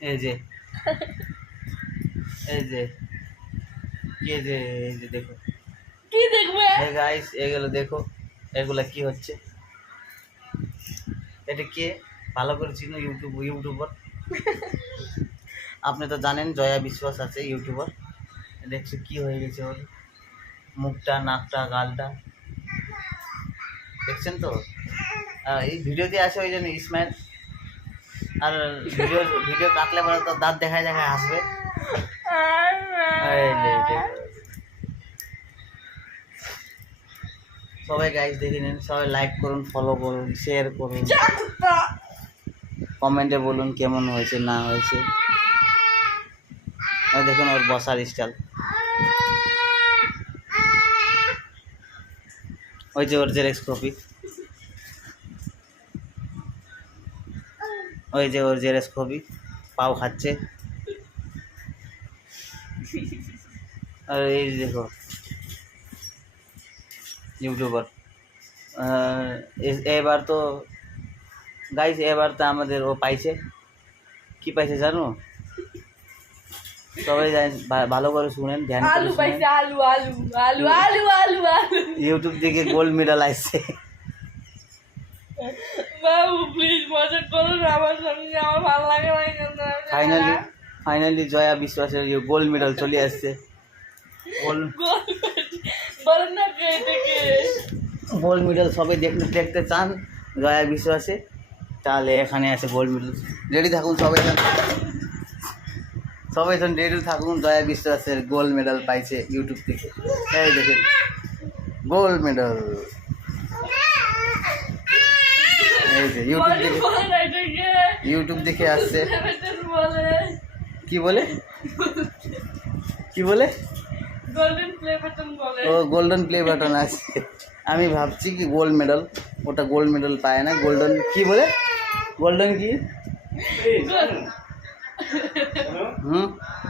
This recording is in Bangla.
এই যে এই যে এই যে এই যে দেখো কি দেখবে গাইস, এগুলো দেখো, এগুলা কি হচ্ছে, এটা কে ভালো করে চিনো? ইউটিউবার আপনি তো জানেন জয়া বিশ্বাস আছে ইউটিউবার। দেখছো কি হয়ে গেছে ওর মুখটা, নাকটা, গালটা দেখছেন তো? এই ভিডিওতে আসে ওই জন্য ইসমাইল, আর ভিডিও কাটলে পরে তো দাঁত দেখায় দেখায় হাসবে। এই যে, এই যে। সবাই গাইস দেখে নিন, সবাই লাইক করুন, ফলো করুন, শেয়ার করুন, কমেন্টে বলুন কেমন হয়েছে না হয়েছে। দেখুন ওর বসার স্টাইল, ওই যে ওর জেরক্স কপি, ওই যে ওর জেরক্স কপি পাও খাচ্ছে। আর এই দেখো ইউটিউবার, এবার তো গাইস, এবার তো আমাদের ও পাইছে, কি পাইছে জানো? সবাই ভালো করে শুনেন, ধ্যান করে আলু শুনেন। পাইছে, আলু আলু আলু আলু আলু আলু। ইউটিউব থেকে গোল্ড মেডেল আসছে। বাবু প্লিজ মজা করো না আমার সঙ্গে, আমার ভালো লাগে না কিন্তু। ফাইনালি জয়া বিশ্বাসের গোল্ড মেডেল চলে আসছে। বলেন না কে থেকে গোল্ড মেডেল সবাই দেখতে চান জয়া বিশ্বাসে, তাহলে এখানে আছে গোল্ড মেডেল। রেডি থাকুন সবাই, সবাই রেডি থাকুন, জয়া বিশ্বাসের গোল্ড মেডেল পাইছে ইউটিউব থেকে। এই দেখেন গোল্ড মেডেল, এই যে ইউটিউব দেখে আসছে। কি বলে কি বলে? গোল্ডেন প্লে বাটন বলে। ও গোল্ডেন প্লে বাটন আছে, আমি ভাবছি কি গোল্ড মেডেল, ওটা গোল্ড মেডেল পায় না, গোল্ডেন কি বলে? গোল্ডেন কি? হুম